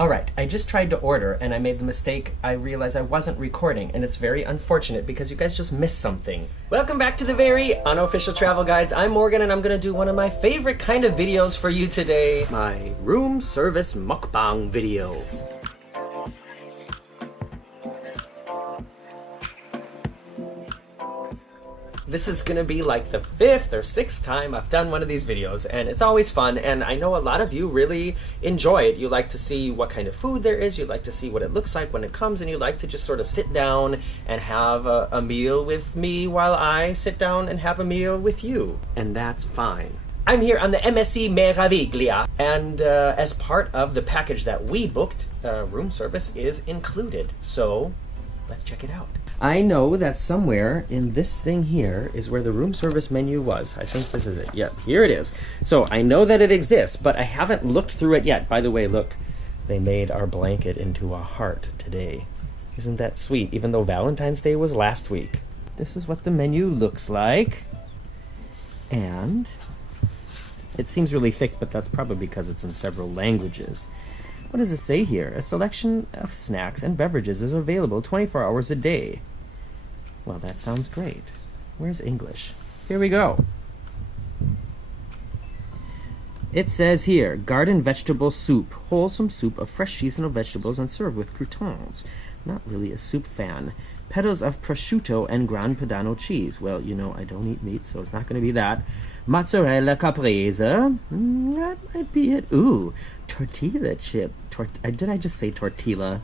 Alright, I just tried to order and I made the mistake. I realized I wasn't recording, and it's very unfortunate because you guys just missed something. Welcome back to the very unofficial travel guides. I'm Morgan and I'm gonna do one of my favorite kind of videos for you today. My room service mukbang video. This is gonna be like the 5th or 6th time I've done one of these videos, and it's always fun, and I know a lot of you really enjoy it. You like to see what kind of food there is, you like to see what it looks like when it comes, and you like to just sort of sit down and have a meal with me while I sit down and have a meal with you. And that's fine. I'm here on the MSC Meraviglia, and as part of the package that we booked, room service is included. So let's check it out. I know that somewhere in this thing here is where the room service menu was. I think this is it. Yep, here it is. So I know that it exists, but I haven't looked through it yet. By the way, look, they made our blanket into a heart today. Isn't that sweet? Even though Valentine's Day was last week. This is what the menu looks like. And it seems really thick, but that's probably because it's in several languages. What does it say here? A selection of snacks and beverages is available 24 hours a day. Well, that sounds great. Where's English? Here we go. It says here, garden vegetable soup, wholesome soup of fresh seasonal vegetables and served with croutons. Not really a soup fan. Petals of prosciutto and Gran Padano cheese. Well, you know, I don't eat meat, so it's not going to be that. Mozzarella caprese. That might be it. Ooh, tortilla chip. Did I just say tortilla?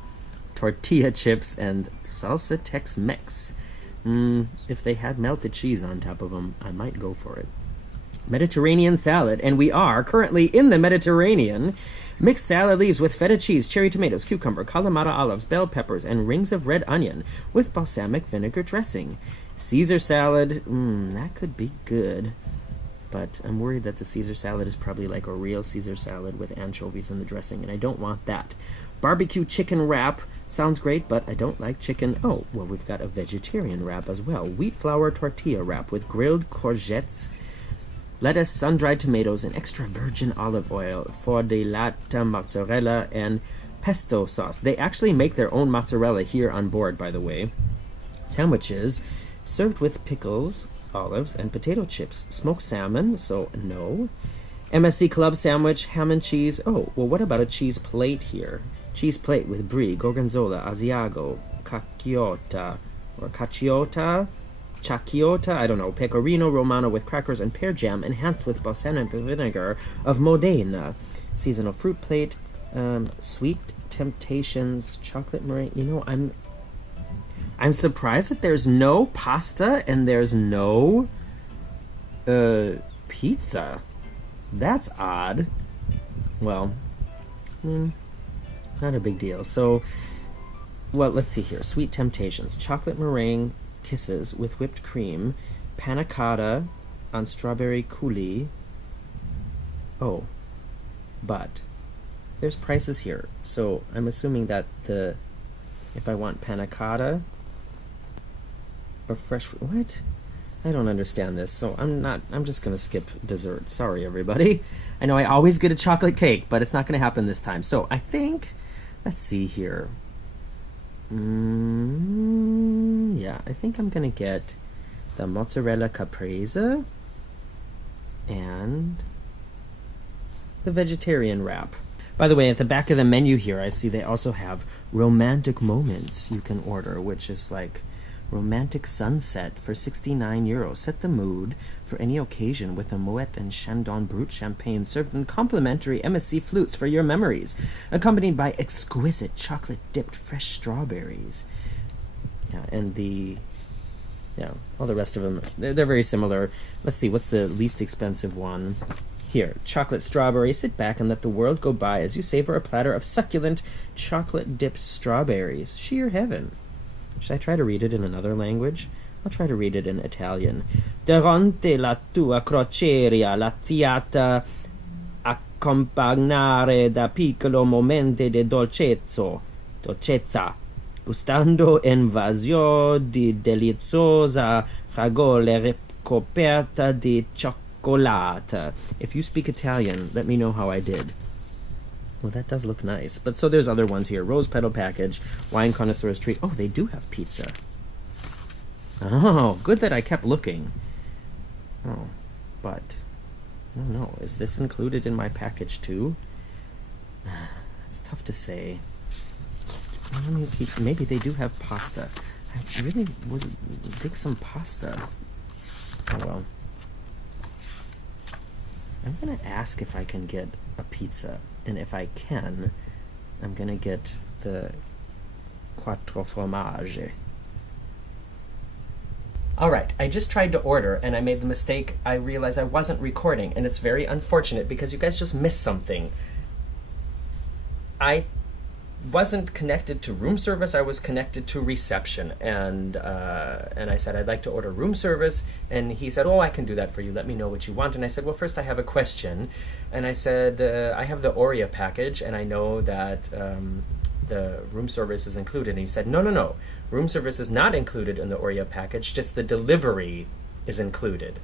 Tortilla chips and salsa Tex-Mex. If they had melted cheese on top of them, I might go for it. Mediterranean salad, and we are currently in the Mediterranean. Mixed salad leaves with feta cheese, cherry tomatoes, cucumber, Kalamata olives, bell peppers, and rings of red onion with balsamic vinegar dressing. Caesar salad, that could be good. But I'm worried that the Caesar salad is probably like a real Caesar salad with anchovies in the dressing, and I don't want that. Barbecue chicken wrap sounds great, but I don't like chicken. Oh, well, we've got a vegetarian wrap as well. Wheat flour tortilla wrap with grilled courgettes, lettuce, sun-dried tomatoes, and extra virgin olive oil, for de latte mozzarella, and pesto sauce. They actually make their own mozzarella here on board, by the way. Sandwiches served with pickles, olives, and potato chips. Smoked salmon, so no. MSC club sandwich, ham and cheese. Oh, well, what about a cheese plate here? Cheese plate with brie, gorgonzola, asiago, cacchiota, or cacchiota, I don't know, pecorino romano with crackers and pear jam, enhanced with balsamic vinegar of Modena. Seasonal fruit plate, sweet temptations, chocolate meringue. You know, I'm surprised that there's no pasta and there's no pizza. That's odd. Well, not a big deal. So, well, let's see here. Sweet temptations, chocolate meringue kisses with whipped cream, panna cotta on strawberry coulis. Oh, but there's prices here. So I'm assuming that if I want panna cotta or fresh, what? I don't understand this, so I'm just gonna skip dessert. Sorry, everybody. I know I always get a chocolate cake, but it's not gonna happen this time. So I think, let's see here. Yeah, I think I'm gonna get the mozzarella caprese and the vegetarian wrap. By the way, at the back of the menu here, I see they also have romantic moments you can order, which is like romantic sunset for €69. Set the mood for any occasion with a Moet and Chandon Brut champagne served in complimentary MSC flutes for your memories, accompanied by exquisite chocolate-dipped fresh strawberries. Yeah, and all the rest of them, they're very similar. Let's see, what's the least expensive one? Here, chocolate strawberry. Sit back and let the world go by as you savor a platter of succulent chocolate-dipped strawberries. Sheer heaven. Should I try to read it in another language? I'll try to read it in Italian. Durante la tua crociera lattiata accompagnare da piccolo momenti di dolcezza, gustando invasio di deliziosa fragole ricoperta di cioccolata. If you speak Italian, let me know how I did. Well, that does look nice. But so there's other ones here. Rose petal package, wine connoisseur's treat. Oh, they do have pizza. Oh, good that I kept looking. Oh, but I don't know. Is this included in my package too? It's tough to say. Well, let me keep. Maybe they do have pasta. I really would dig some pasta. Oh well. I'm gonna ask if I can get a pizza, and if I can, I'm gonna get the quattro formaggi. Alright, I just tried to order and I made the mistake. I realized I wasn't recording, and it's very unfortunate because you guys just missed something. I wasn't connected to room service, I was connected to reception, and I said I'd like to order room service, and he said, oh, I can do that for you, let me know what you want. And I said, well, first I have a question, and I said, I have the Oreo package, and I know that the room service is included. And he said, no, room service is not included in the Oreo package, just the delivery is included.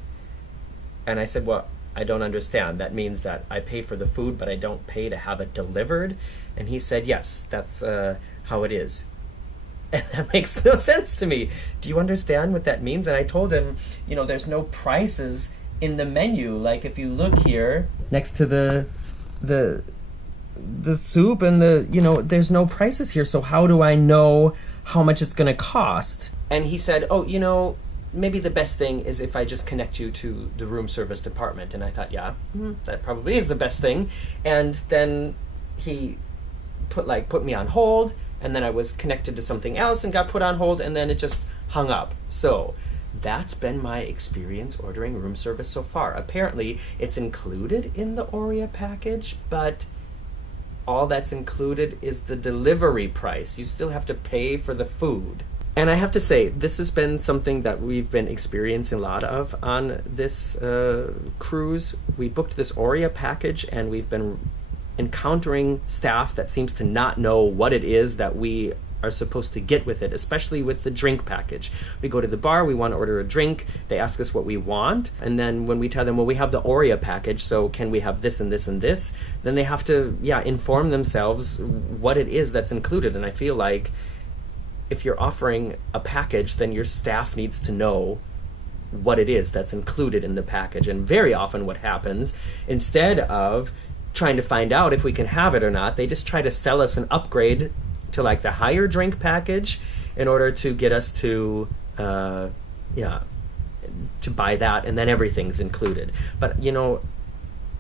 And I said, well, I don't understand. That means that I pay for the food, but I don't pay to have it delivered? And he said, yes, that's how it is. And that makes no sense to me. Do you understand what that means? And I told him, you know, there's no prices in the menu. Like if you look here next to the soup and the, you know, there's no prices here. So how do I know how much it's going to cost? And he said, oh, you know, maybe the best thing is if I just connect you to the room service department. And I thought, yeah, that probably is the best thing. And then he put me on hold, and then I was connected to something else and got put on hold, and then it just hung up. So that's been my experience ordering room service so far. Apparently it's included in the Oreo package, but all that's included is the delivery price. You still have to pay for the food. And I have to say, this has been something that we've been experiencing a lot of on this cruise. We booked this Oreo package, and we've been encountering staff that seems to not know what it is that we are supposed to get with it, especially with the drink package. We go to the bar, we want to order a drink, they ask us what we want, and then when we tell them, well, we have the Oreo package, so can we have this and this and this, then they have to, inform themselves what it is that's included. And I feel like if you're offering a package, then your staff needs to know what it is that's included in the package. And very often what happens, instead of trying to find out if we can have it or not, they just try to sell us an upgrade to like the higher drink package in order to get us to buy that, and then everything's included. But you know,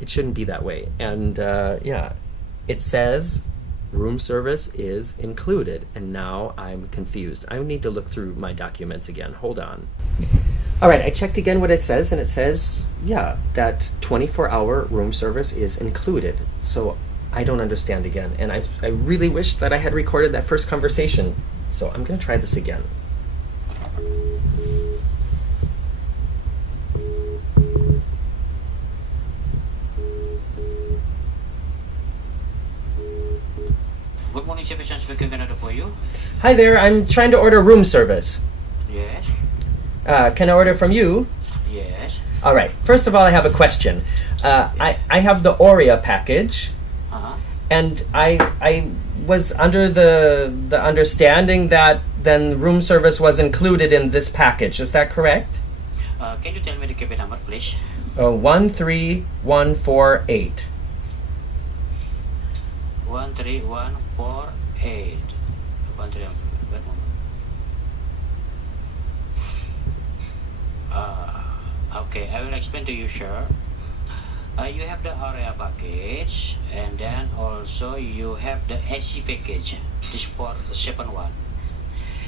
it shouldn't be that way. And it says room service is included, and now I'm confused. I need to look through my documents again. Hold on. All right, I checked again what it says, and it says, that 24-hour room service is included. So I don't understand again, and I really wish that I had recorded that first conversation. So I'm going to try this again. Good morning, Sebastian speaking. Can I do for you? Hi there, I'm trying to order room service. Yes. Can I order from you? Yes. All right. First of all, I have a question. I have the Oreo package, and I was under the understanding that then room service was included in this package. Is that correct? Can you tell me the cabin number, please? 13148. 13148. 131. Okay, I will explain to you, sir. You have the Oreo package, and then also you have the AC package. This for 7-1.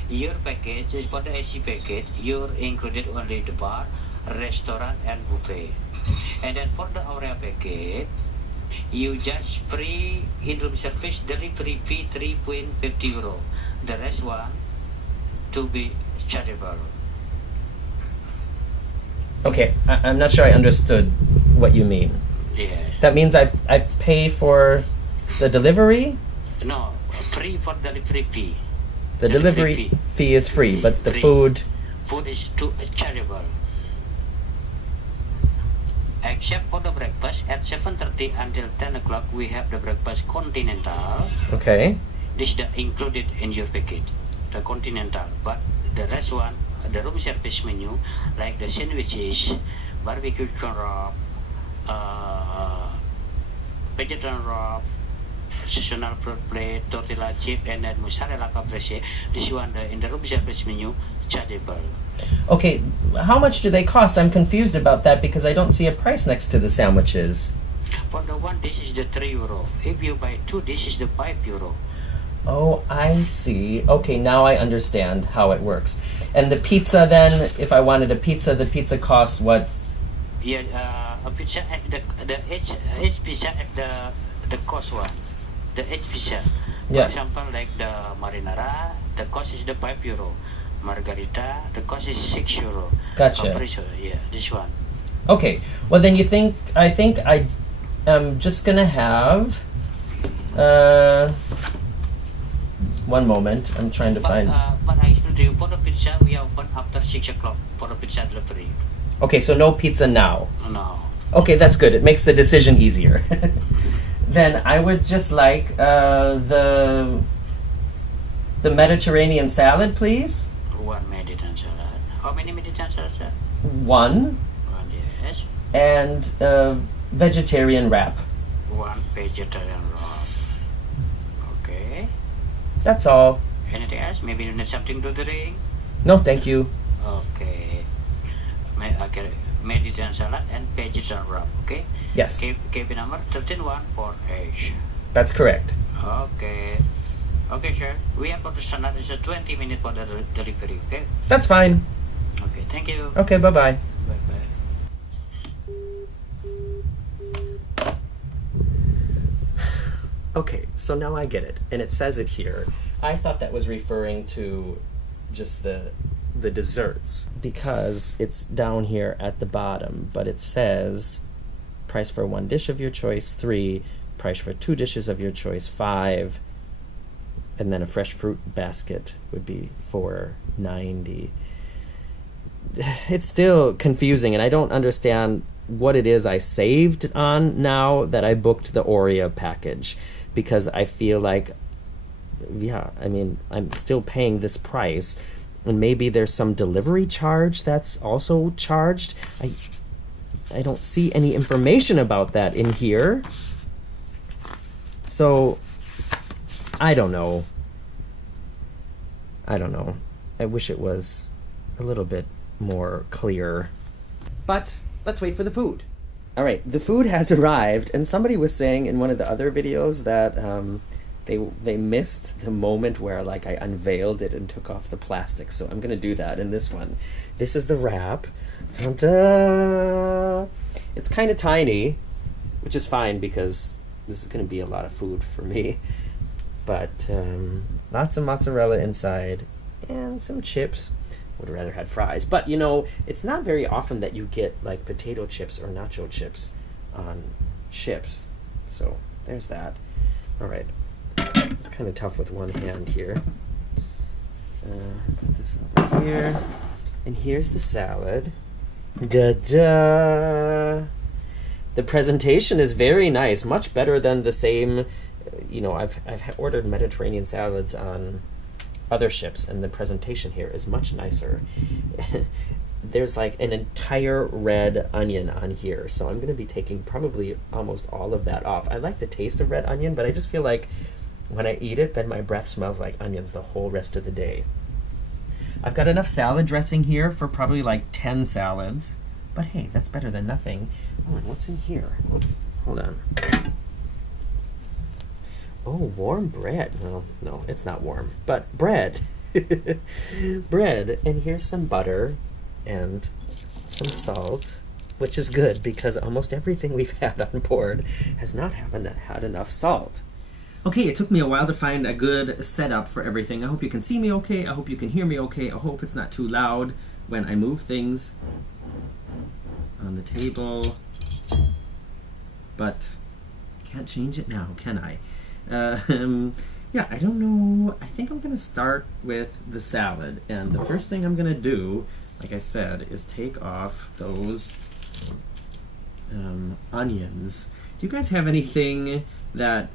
Your package is for the AC package. You're included only the bar, restaurant, and buffet. And then for the Oreo package, you just free in-room service delivery fee 3.50 euro. The rest one to be chargeable. Okay, I'm not sure I understood what you mean. Yes. That means I pay for the delivery? No, free for delivery fee. The delivery fee is free, but the free. food... Food is too chargeable. except for the breakfast at 7:30 until 10 o'clock. We have the breakfast continental. Okay. This is included in your package, the continental. But the rest one, the room service menu, like the sandwiches, barbecue chicken wrap, vegetarian wrap, seasonal fruit plate, tortilla chip, and then mozzarella caprese. This one in the room service menu, chargeable. Okay, how much do they cost? I'm confused about that because I don't see a price next to the sandwiches. For the one dish is the €3. If you buy two dishes, the €5. Oh, I see. Okay, now I understand how it works. And the pizza then, if I wanted a pizza, the pizza cost what? Yeah, a pizza at each pizza at the cost one. The each pizza. For Yeah. example, like the marinara, the cost is the €5. Margarita, the cost is €6. Gotcha. Caprese, yeah, this one. Okay, well then I think I am just gonna have, one moment, I'm trying to find. But I told you, for the pizza, we open after 6 o'clock for the pizza delivery. Okay, so no pizza now. No. Okay, that's good. It makes the decision easier. Then I would just like the Mediterranean salad, please. One Mediterranean salad. How many Mediterranean salads, sir? One, One, yes. and vegetarian wrap. One vegetarian wrap. Okay. That's all. Anything else? Maybe you need something to drink? No, thank you. Okay. Okay. Mediterranean salad and vegetarian wrap. Okay. Yes, KB number 13148. that's correct. Okay. Okay, sir. We have for the standard is a 20 minutes for the delivery. Okay. That's fine. Okay. Thank you. Okay, bye-bye. Bye bye. Okay, so now I get it, and it says it here. I thought that was referring to just the desserts because it's down here at the bottom, but it says price for one dish of your choice, 3, price for 2 dishes of your choice, 5, and then a fresh fruit basket would be $4.90. It's still confusing, and I don't understand what it is I saved on now that I booked the Oreo package, because I feel like, yeah, I mean, I'm still paying this price, and maybe there's some delivery charge that's also charged. I don't see any information about that in here. So, I don't know. I wish it was a little bit more clear. But let's wait for the food. All right, the food has arrived, and somebody was saying in one of the other videos that they missed the moment where like I unveiled it and took off the plastic. So I'm gonna do that in this one. This is the wrap. Dun-dun. It's kind of tiny, which is fine because this is gonna be a lot of food for me. But lots of mozzarella inside and some chips. Would have rather had fries, but you know, it's not very often that you get like potato chips or nacho chips on chips. So there's that. All right, it's kind of tough with one hand here. Put this over here, and here's the salad. Da-da! The presentation is very nice, much better than the same. You know, I've ordered Mediterranean salads on other ships, and the presentation here is much nicer. There's like an entire red onion on here, so I'm going to be taking probably almost all of that off. I like the taste of red onion, but I just feel like when I eat it, then my breath smells like onions the whole rest of the day. I've got enough salad dressing here for probably like 10 salads, but hey, that's better than nothing. Oh, and what's in here? Hold on. Oh, warm bread. No, it's not warm, but bread. Bread, and here's some butter and some salt, which is good because almost everything we've had on board has not had enough salt. Okay, it took me a while to find a good setup for everything. I hope you can see me okay. I hope you can hear me okay. I hope it's not too loud when I move things on the table. But can't change it now, can I? Yeah, I don't know. I think I'm going to start with the salad. And the first thing I'm going to do, like I said, is take off those onions. Do you guys have anything that,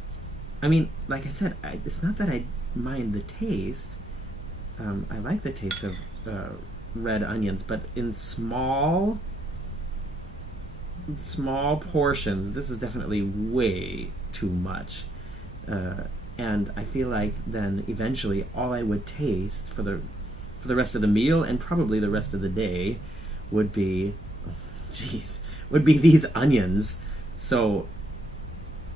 I mean, like I said, it's not that I mind the taste. I like the taste of red onions, but in small portions, this is definitely way too much. And I feel like then eventually all I would taste for the rest of the meal and probably the rest of the day would be, would be these onions. So,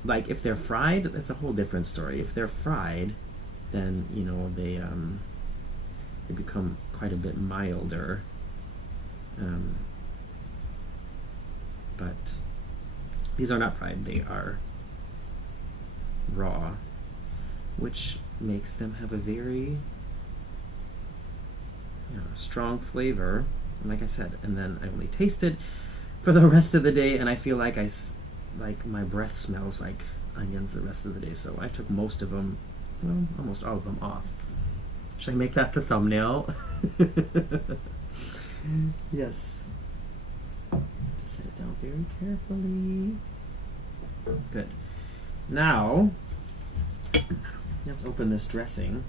like, if they're fried, that's a whole different story. If they're fried, then, you know, they become quite a bit milder. But these are not fried, they are raw, which makes them have a very strong flavor. And like I said, and then I only taste it for the rest of the day, and I feel like my breath smells like onions the rest of the day. So I took most of them, well, almost all of them off. Should I make that the thumbnail? Yes. Just set it down very carefully. Good. Now, let's open this dressing.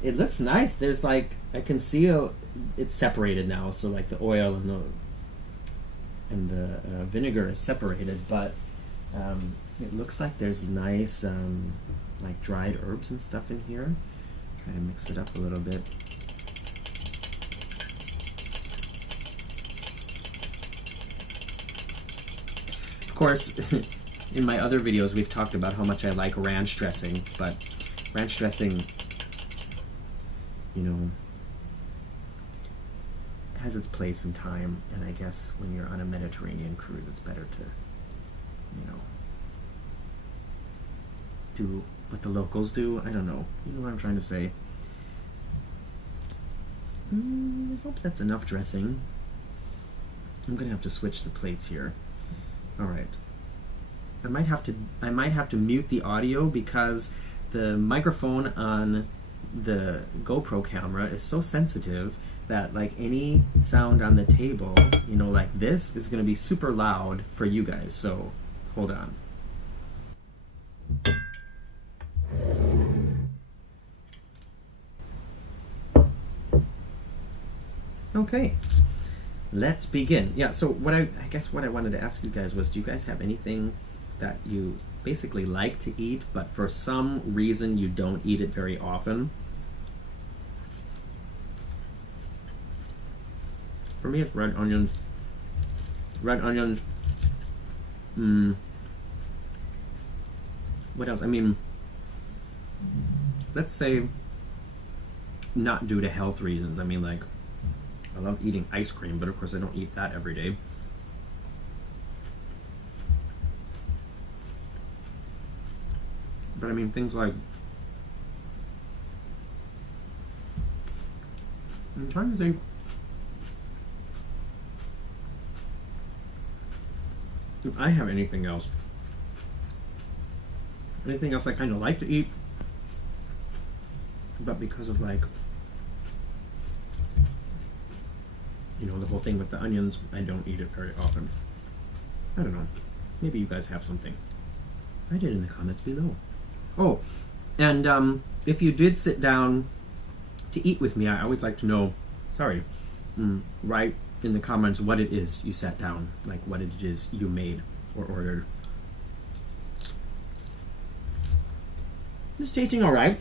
It looks nice. There's like, I can see it's separated now, so like the oil and the vinegar is separated, but it looks like there's nice like dried herbs and stuff in here. Try to mix it up a little bit. Of course, in my other videos we've talked about how much I like ranch dressing, but ranch dressing, you know, has its place and time, and I guess when you're on a Mediterranean cruise it's better to, you know, do what the locals do. I don't know. You know what I'm trying to say. I hope that's enough dressing. I'm gonna have to switch the plates here. Alright. I might have to mute the audio because the microphone on the GoPro camera is so sensitive that like any sound on the table, you know, like this is going to be super loud for you guys. So hold on. Okay, let's begin. Yeah, so I guess what I wanted to ask you guys was, do you guys have anything that you basically like to eat, but for some reason you don't eat it very often? For me, it's red onions. Red onions. What else? I mean, let's say not due to health reasons. I mean, like, I love eating ice cream, but of course I don't eat that every day. But I mean, things like, I'm trying to think. If I have anything else I kind of like to eat, but because of, like, you know, the whole thing with the onions, I don't eat it very often. I don't know. Maybe you guys have something. Write it in the comments below. Oh, and if you did sit down to eat with me, I always like to know, write in the comments what it is you sat down, like what it is you made or ordered. It's tasting all right.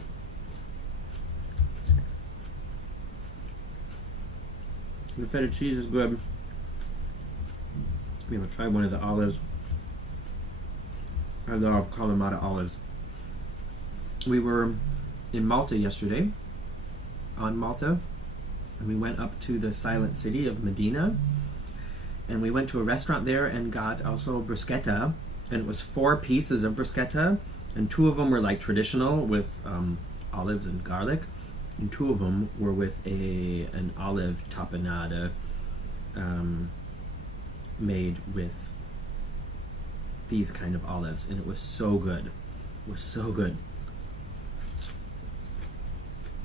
The feta cheese is good. I'm gonna try one of the olives. I love Kalamata olives. We were in Malta yesterday, on Malta, and we went up to the silent city of Medina, and we went to a restaurant there and got also bruschetta, and it was 4 pieces of bruschetta, and 2 of them were like traditional with olives and garlic, and 2 of them were with an olive tapenade made with these kind of olives, and it was so good. It was so good.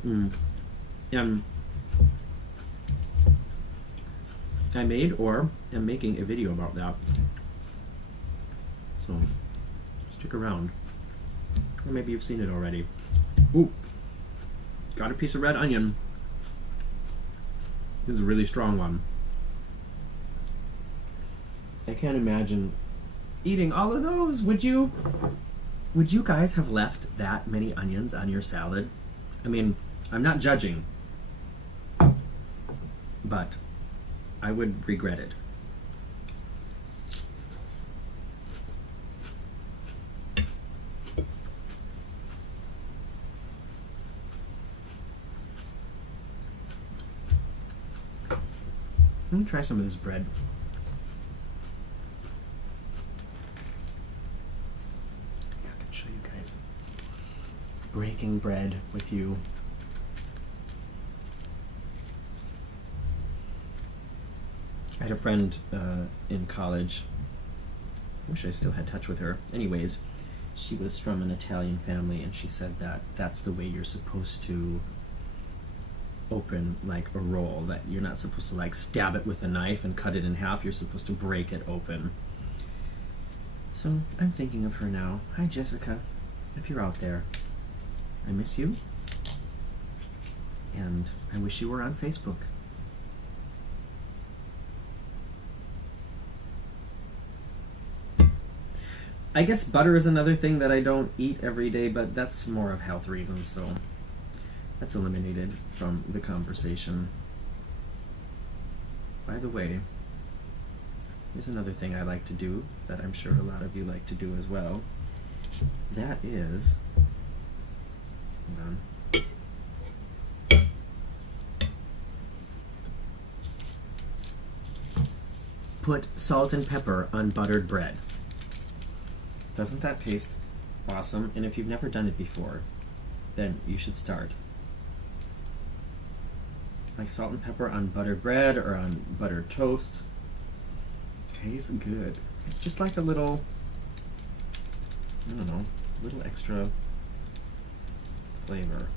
And I made or am making a video about that. So stick around. Or maybe you've seen it already. Ooh, got a piece of red onion. This is a really strong one. I can't imagine eating all of those. Would you guys have left that many onions on your salad? I mean, I'm not judging, but I would regret it. Let me try some of this bread. I can show you guys. Breaking bread with you. I had a friend in college. I wish I still had touch with her. Anyways, she was from an Italian family, and she said that that's the way you're supposed to open like a roll, that you're not supposed to like stab it with a knife and cut it in half. You're supposed to break it open. So I'm thinking of her now. Hi Jessica, if you're out there, I miss you, and I wish you were on Facebook. I guess butter is another thing that I don't eat every day, but that's more of health reasons, so that's eliminated from the conversation. By the way, here's another thing I like to do that I'm sure a lot of you like to do as well. That is, hold on. Put salt and pepper on buttered bread. Doesn't that taste awesome? And if you've never done it before, then you should start. Like salt and pepper on buttered bread or on buttered toast. Tastes good. It's just like a little, I don't know, little extra flavor.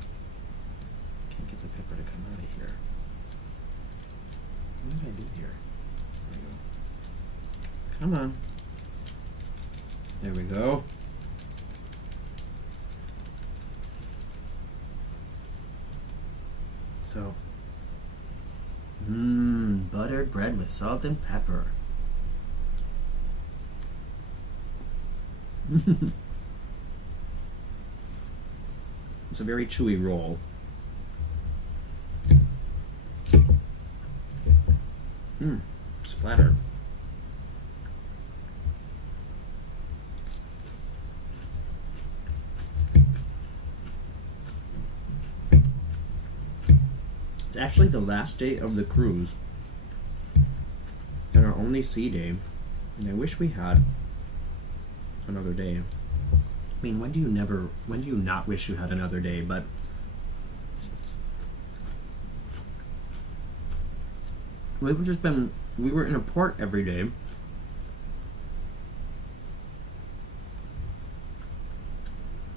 Can't get the pepper to come out of here. What did I do here? There we go. Come on. There we go. So, buttered bread with salt and pepper. It's a very chewy roll. Splatter. It's actually the last day of the cruise and our only sea day, and I wish we had another day. I mean, when do you not wish you had another day? But we were in a port every day.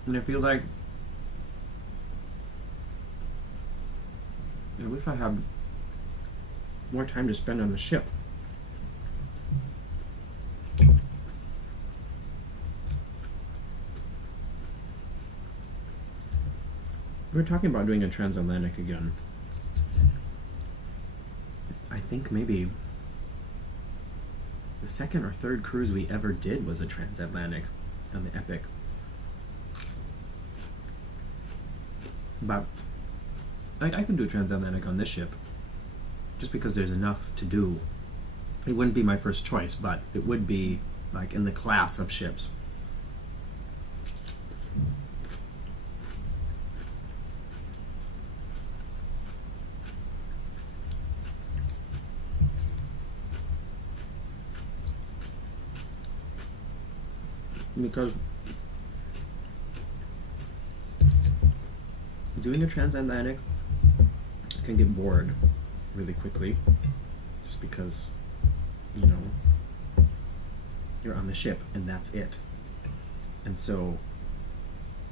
And I feel like I wish I had more time to spend on the ship. We're talking about doing a transatlantic again. I think maybe the second or third cruise we ever did was a transatlantic on the Epic. But I could do a transatlantic on this ship just because there's enough to do. It wouldn't be my first choice, but it would be like in the class of ships. Because doing a transatlantic can get bored really quickly, just because, you know, you're on the ship and that's it. And so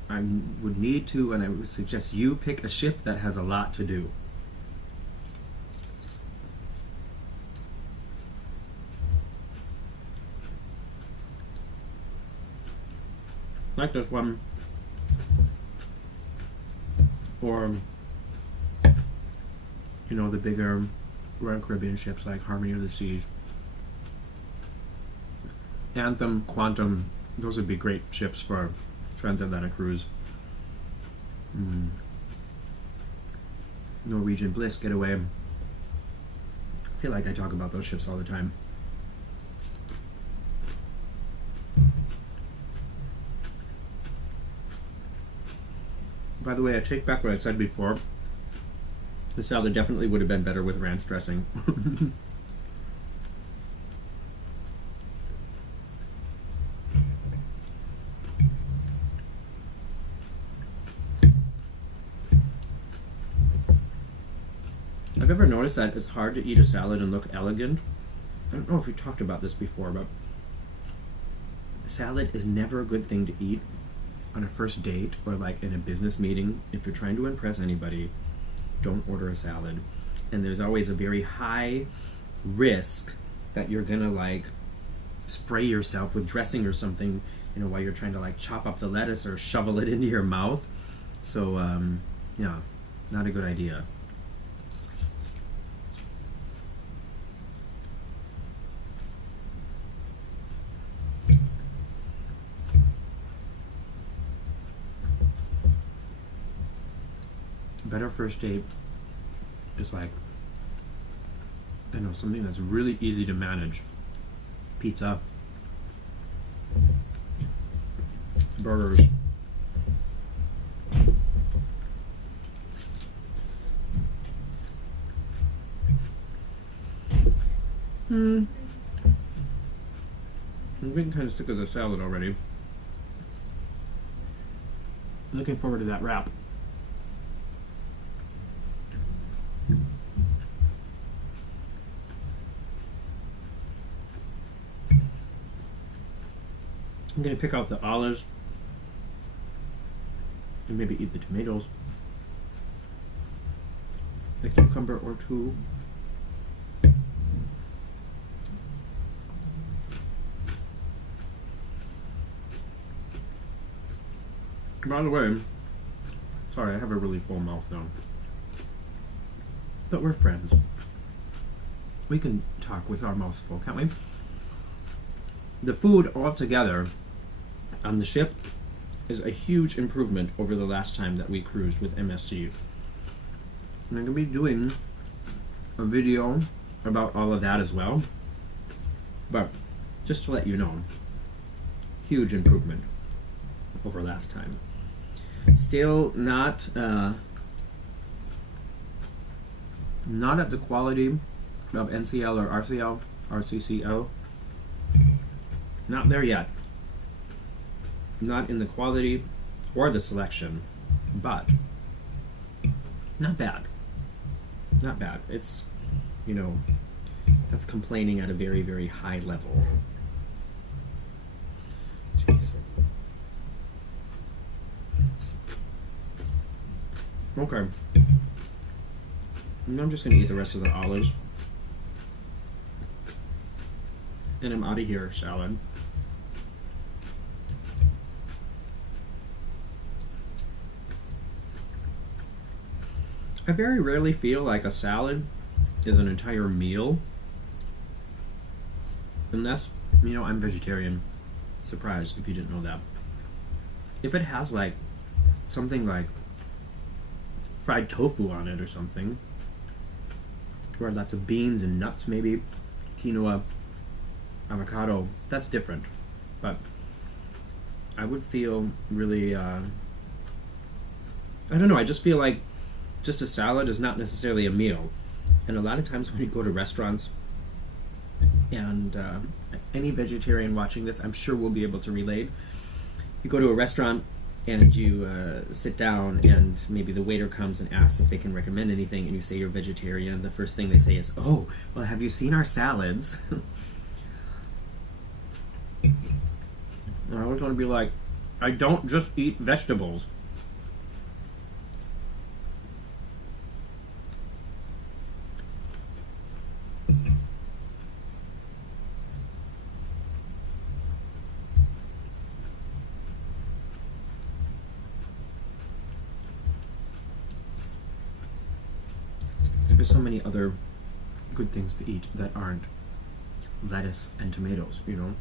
I would need to, and I would suggest you pick a ship that has a lot to do. Like this one, or you know, the bigger Royal Caribbean ships like Harmony of the Seas, Anthem, Quantum. Those would be great ships for transatlantic cruise. Norwegian Bliss, Getaway. I feel like I talk about those ships all the time. By the way, I take back what I said before. The salad definitely would have been better with ranch dressing. I've ever noticed that it's hard to eat a salad and look elegant. I don't know if we talked about this before, but salad is never a good thing to eat on a first date or like in a business meeting. If you're trying to impress anybody, don't order a salad. And there's always a very high risk that you're gonna like spray yourself with dressing or something, you know, while you're trying to like chop up the lettuce or shovel it into your mouth. So yeah, not a good idea. Better first date is like, I know, something that's really easy to manage. Pizza, burgers, I'm getting kind of sick of the salad already. Looking forward to that wrap. I'm going to pick out the olives and maybe eat the tomatoes, a cucumber or two. By the way, sorry, I have a really full mouth now, but we're friends. We can talk with our mouths full, can't we? The food altogether on the ship is a huge improvement over the last time that we cruised with MSC. And I'm going to be doing a video about all of that as well. But just to let you know, huge improvement over last time. Still not at the quality of NCL or RCL, RCCL. Not there yet. Not in the quality or the selection, but not bad. Not bad. It's, you know, that's complaining at a very, very high level. Jeez. Okay. And I'm just going to eat the rest of the olives. And I'm out of here, salad. I very rarely feel like a salad is an entire meal. Unless, you know, I'm vegetarian. Surprised if you didn't know that. If it has like something like fried tofu on it or something, or lots of beans and nuts maybe, quinoa, avocado, that's different. But I would feel really, I don't know, I just feel like just a salad is not necessarily a meal. And a lot of times when you go to restaurants, and any vegetarian watching this I'm sure will be able to relate, you go to a restaurant and you sit down and maybe the waiter comes and asks if they can recommend anything, and you say you're vegetarian, the first thing they say is, oh, well, have you seen our salads? I always want to be like, I don't just eat vegetables. There's so many other good things to eat that aren't lettuce and tomatoes, you know?